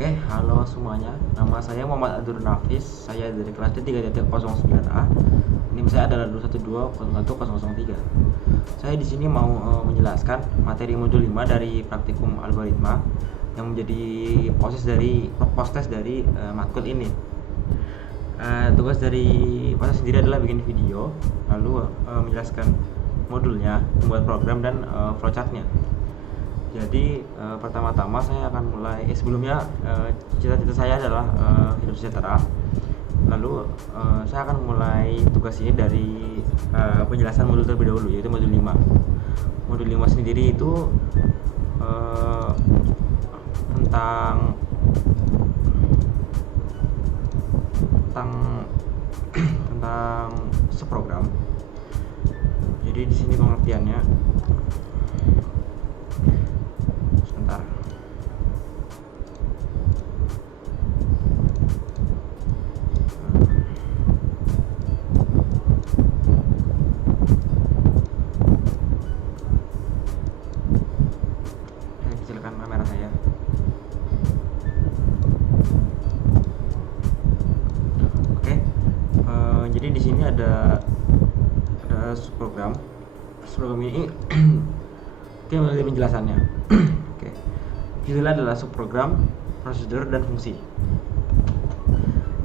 Oke, halo semuanya. Nama saya Muhammad Abdur Nafis. Saya dari kelas D3.09A. NIM saya adalah 212.1.003. Saya di sini mau menjelaskan materi modul 5 dari praktikum algoritma yang menjadi proses dari matkul ini. Tugas dari proses sendiri adalah bikin video, lalu menjelaskan modulnya, membuat program dan flowchartnya. Jadi pertama-tama saya akan mulai sebelumnya cita-cita saya adalah hidup sejahtera. Lalu saya akan mulai tugas ini dari penjelasan modul terlebih dahulu, yaitu modul 5. Modul 5 sendiri itu tentang tentang subprogram. Jadi di sini pengertiannya sebentar. Saya kecilkan kamera saya. Oke, jadi di sini ada subprogram. Subprogram ini oke, mulai penjelasannya. Oke, judulnya adalah subprogram, prosedur, dan fungsi.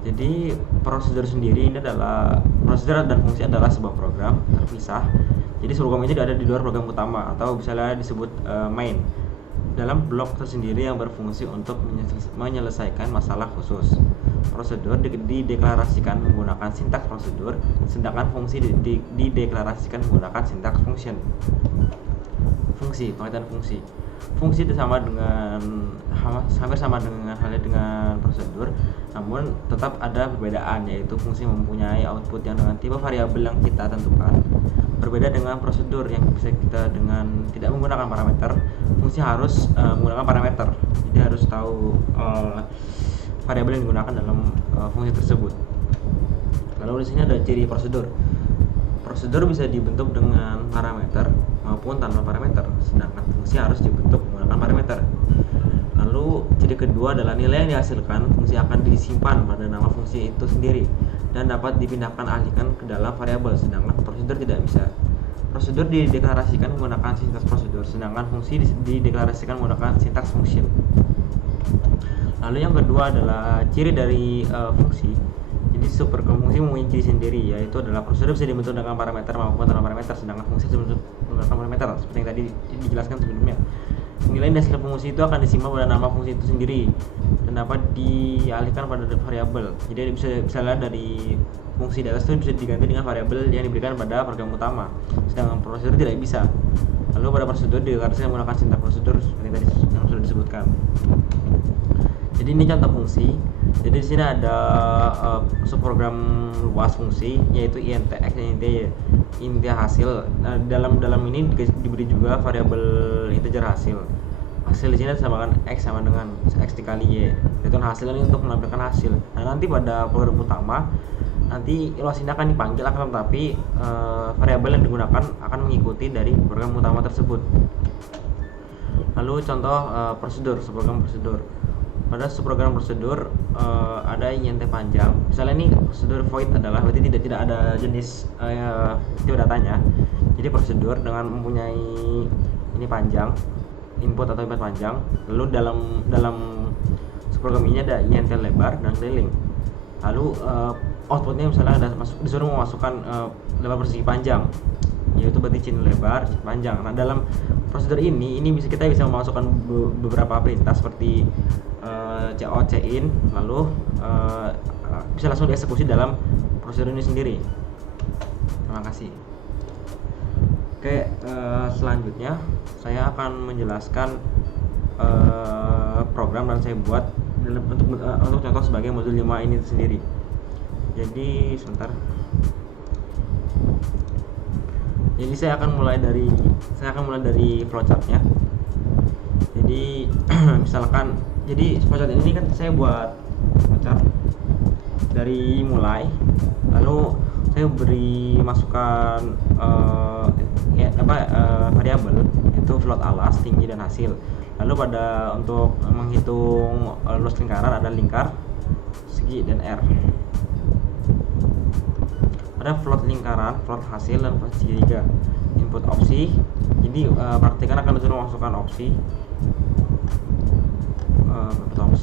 Jadi prosedur sendiri ini adalah prosedur dan fungsi adalah sebuah program terpisah. Jadi program ini tidak ada di luar program utama atau misalnya disebut main dalam blok tersendiri yang berfungsi untuk menyelesaikan masalah khusus. Prosedur dideklarasikan menggunakan sintaks prosedur, sedangkan fungsi dideklarasikan menggunakan sintaks function. Fungsi, pengertian fungsi. Fungsi itu hampir sama dengan halnya dengan prosedur, namun tetap ada perbedaan, yaitu fungsi mempunyai output yang dengan tipe variabel yang kita tentukan. Berbeda dengan prosedur yang bisa kita dengan tidak menggunakan parameter, fungsi harus menggunakan parameter. Jadi harus tahu variabel yang digunakan dalam fungsi tersebut. Lalu di sini ada ciri prosedur. Prosedur bisa dibentuk dengan parameter maupun tanpa parameter, sedangkan fungsi harus dibentuk menggunakan parameter. Lalu ciri kedua adalah nilai yang dihasilkan fungsi akan disimpan pada nama fungsi itu sendiri dan dapat dipindahkan alihkan ke dalam variabel, sedangkan prosedur tidak bisa. Prosedur dideklarasikan menggunakan sintaks prosedur, sedangkan fungsi dideklarasikan menggunakan sintaks function. Lalu yang kedua adalah ciri dari fungsi. Jadi fungsi mempunyai ciri sendiri, yaitu adalah prosedur bisa dibentuk dengan parameter maupun tanpa parameter, sedangkan fungsi dibentuk menggunakan parameter seperti yang tadi dijelaskan sebelumnya. Nilai dari fungsi itu akan disimpan pada nama fungsi itu sendiri dan dapat dialihkan pada variabel. Jadi bisa lihat dari fungsi di atas itu bisa diganti dengan variabel yang diberikan pada program utama, sedangkan prosedur tidak bisa. Lalu pada prosedur dideklarasikan menggunakan sintaks prosedur seperti tadi yang sudah disebutkan. Jadi ini contoh fungsi. Jadi di sini ada subprogram luas fungsi, yaitu intx dan inti hasil. Nah, dalam ini diberi juga variabel integer hasil. Hasil di sini disamakan x sama dengan x dikali y. Itu hasil ini untuk menampilkan hasil. Nah, nanti pada program utama nanti luas ini akan dipanggil, akan tetapi variabel yang digunakan akan mengikuti dari program utama tersebut. Lalu contoh prosedur, subprogram prosedur. Pada subprogram prosedur ada int panjang. Misalnya ini prosedur void adalah berarti tidak ada jenis tipe datanya. Jadi prosedur dengan mempunyai ini panjang, input atau input panjang. Lalu dalam subprogram ini ada int lebar dan keliling. Lalu outputnya misalnya disuruh memasukkan lebar persegi panjang, yaitu berarti cin lebar, cin panjang. Nah, dalam prosedur ini kita bisa memasukkan beberapa perintah seperti cout, cin, lalu bisa langsung dieksekusi dalam prosedur ini sendiri. Terima kasih. Oke, selanjutnya saya akan menjelaskan program yang saya buat untuk contoh sebagai modul 5 ini sendiri. Jadi sebentar. Jadi saya akan mulai dari flowchartnya. Jadi misalkan, jadi flowchart ini kan saya buat flowchart dari mulai, lalu saya beri masukan variabel itu float alas, tinggi dan hasil. Lalu pada untuk menghitung luas lingkaran ada lingkar, segi, dan R. Ada float lingkaran, float hasil, dan float segitiga. Input opsi, jadi praktikan akan disuruh masukkan opsi.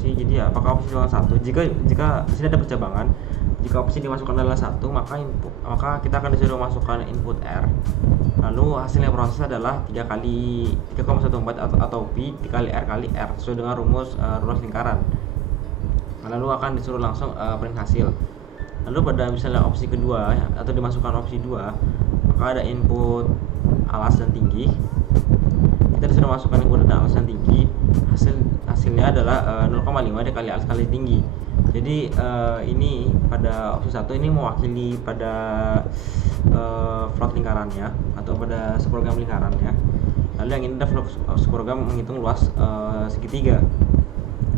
Jadi apakah opsi cuma satu? Jika di sini ada percabangan, jika opsi dimasukkan adalah satu, maka kita akan disuruh masukkan input R. Lalu hasilnya proses adalah 3,14 atau Pi dikali R kali R sesuai dengan rumus luas lingkaran. Lalu akan disuruh langsung print hasil. Lalu pada misalnya opsi kedua atau dimasukkan opsi 2, maka ada input alas dan tinggi. Kita disuruh masukkan input dan alas dan tinggi. Hasilnya adalah 0,5 dikali alas kali tinggi. Jadi ini pada opsi 1 ini mewakili pada float lingkarannya atau pada subprogram lingkarannya. Lalu yang ini adalah subprogram menghitung luas segitiga.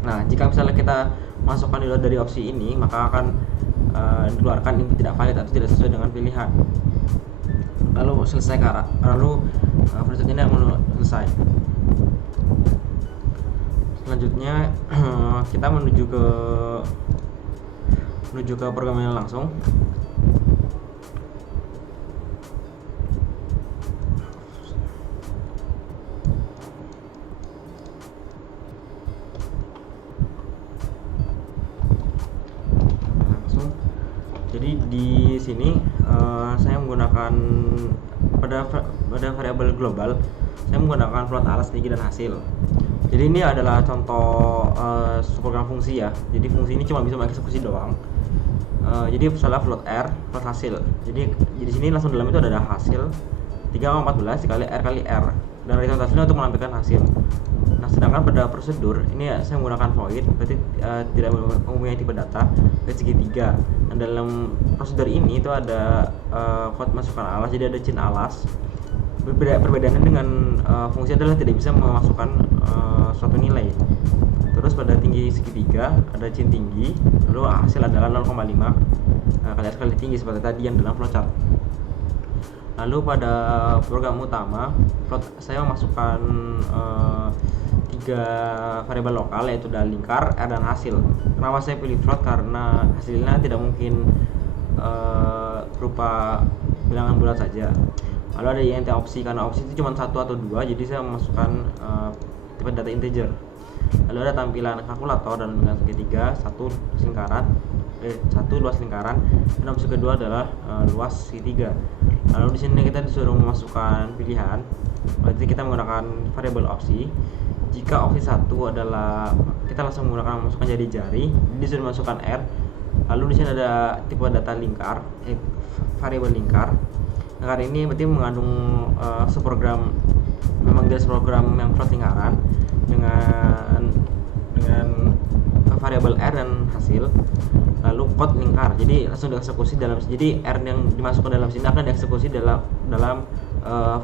Nah, jika misalnya kita masukkan di luar dari opsi ini, maka akan dikeluarkan input tidak valid atau tidak sesuai dengan pilihan. Lalu selesai proses ini akan selesai. Selanjutnya kita menuju ke programnya langsung. Jadi di sini saya menggunakan pada variabel global saya menggunakan float alas, tinggi, dan hasil. Jadi ini adalah contoh subprogram fungsi ya. Jadi fungsi ini cuma bisa mengeksekusi doang. Jadi misalnya float R, float hasil. Jadi di sini langsung dalam itu ada hasil 3,14 dikali R kali R, dan return hasilnya untuk menampilkan hasil. Nah, sedangkan pada prosedur ini saya menggunakan void, berarti tidak mempunyai tipe data, dan segitiga. Dan dalam prosedur ini itu ada void masukkan alas, jadi ada chain alas. Perbedaannya dengan fungsi adalah tidak bisa memasukkan suatu nilai. Terus pada tinggi segitiga ada chain tinggi, lalu hasil adalah 0,5 kali R kali tinggi seperti tadi yang dalam flowchart. Lalu pada program utama saya memasukkan 3 variabel lokal, yaitu ada lingkar, R, dan hasil. Kenapa saya pilih float? Karena hasilnya tidak mungkin berupa bilangan bulat saja. Lalu ada INT opsi, karena opsi itu cuma 1 atau 2, jadi saya memasukkan tipe data integer. Lalu ada tampilan kalkulator dan dengan segitiga, 1 luas lingkaran, dan opsi kedua adalah luas segitiga. Lalu di sini kita disuruh memasukkan pilihan, berarti kita menggunakan variabel opsi. Jika opsi 1 adalah kita langsung menggunakan masukkan jari-jari, disuruh masukkan R. Lalu di sini ada tipe data lingkar, variabel lingkar. Lingkar ini berarti mengandung subprogram, memanggil subprogram yang float lingkaran dengan variabel R dan hasil. Lalu code lingkar, jadi langsung dieksekusi dalam, jadi R yang dimasukkan dalam sini akan dieksekusi dalam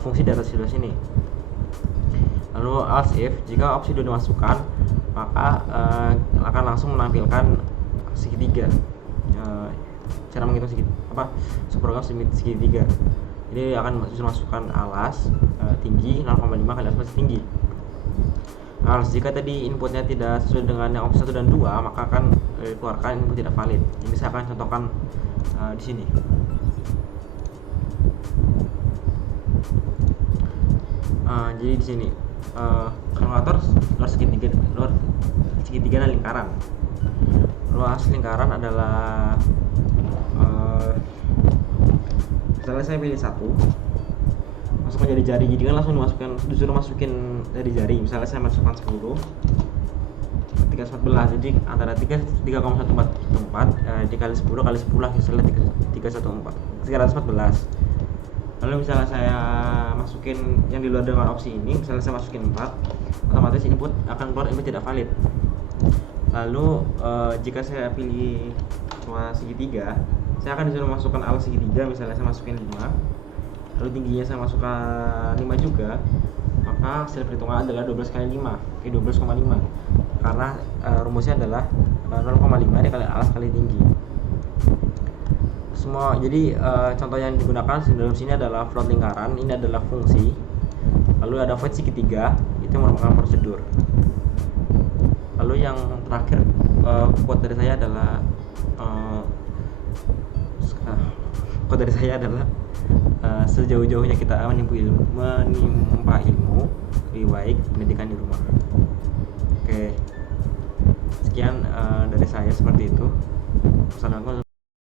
fungsi data sebelah sini. Lalu else if, jika opsi 2 dimasukkan, maka akan langsung menampilkan segitiga. Cara menghitung subprogram segitiga. Jadi akan masukkan alas tinggi 0,5 kali alas masih tinggi. Alas, jika tadi inputnya tidak sesuai dengan yang opsi 1 dan 2, maka akan keluarkan input tidak valid. Ini saya akan contohkan di sini. Jadi di sini kalkulator luas segitiga dan lingkaran. Luas lingkaran adalah misalnya saya pilih 1, masukkan jari-jari, jadi kan langsung disuruh masukin dari jari. Misalnya saya masukkan 10, 314, jadi antara 3,1414 dikali 10 kali 10 hasilnya 314. Lalu misalnya saya masukin yang di luar dengan opsi ini, misalnya saya masukin 4, otomatis input akan keluar input tidak valid. Lalu jika saya pilih cuma segitiga, saya akan disuruh masukkan alas segitiga, misalnya saya masukin 5, lalu tingginya saya masukkan 5 juga, maka hasil perhitungan adalah 12 kali 5, 12,5, karena rumusnya adalah 0,5 dikali alas kali tinggi. Jadi contoh yang digunakan dalam sini adalah float lingkaran, ini adalah fungsi. Lalu ada void ketiga, itu merupakan prosedur. Lalu yang terakhir, quote dari saya adalah sejauh-jauhnya kita menimpa ilmu, lebih baik pendidikan di rumah. Oke, sekian dari saya seperti itu. Assalamualaikum.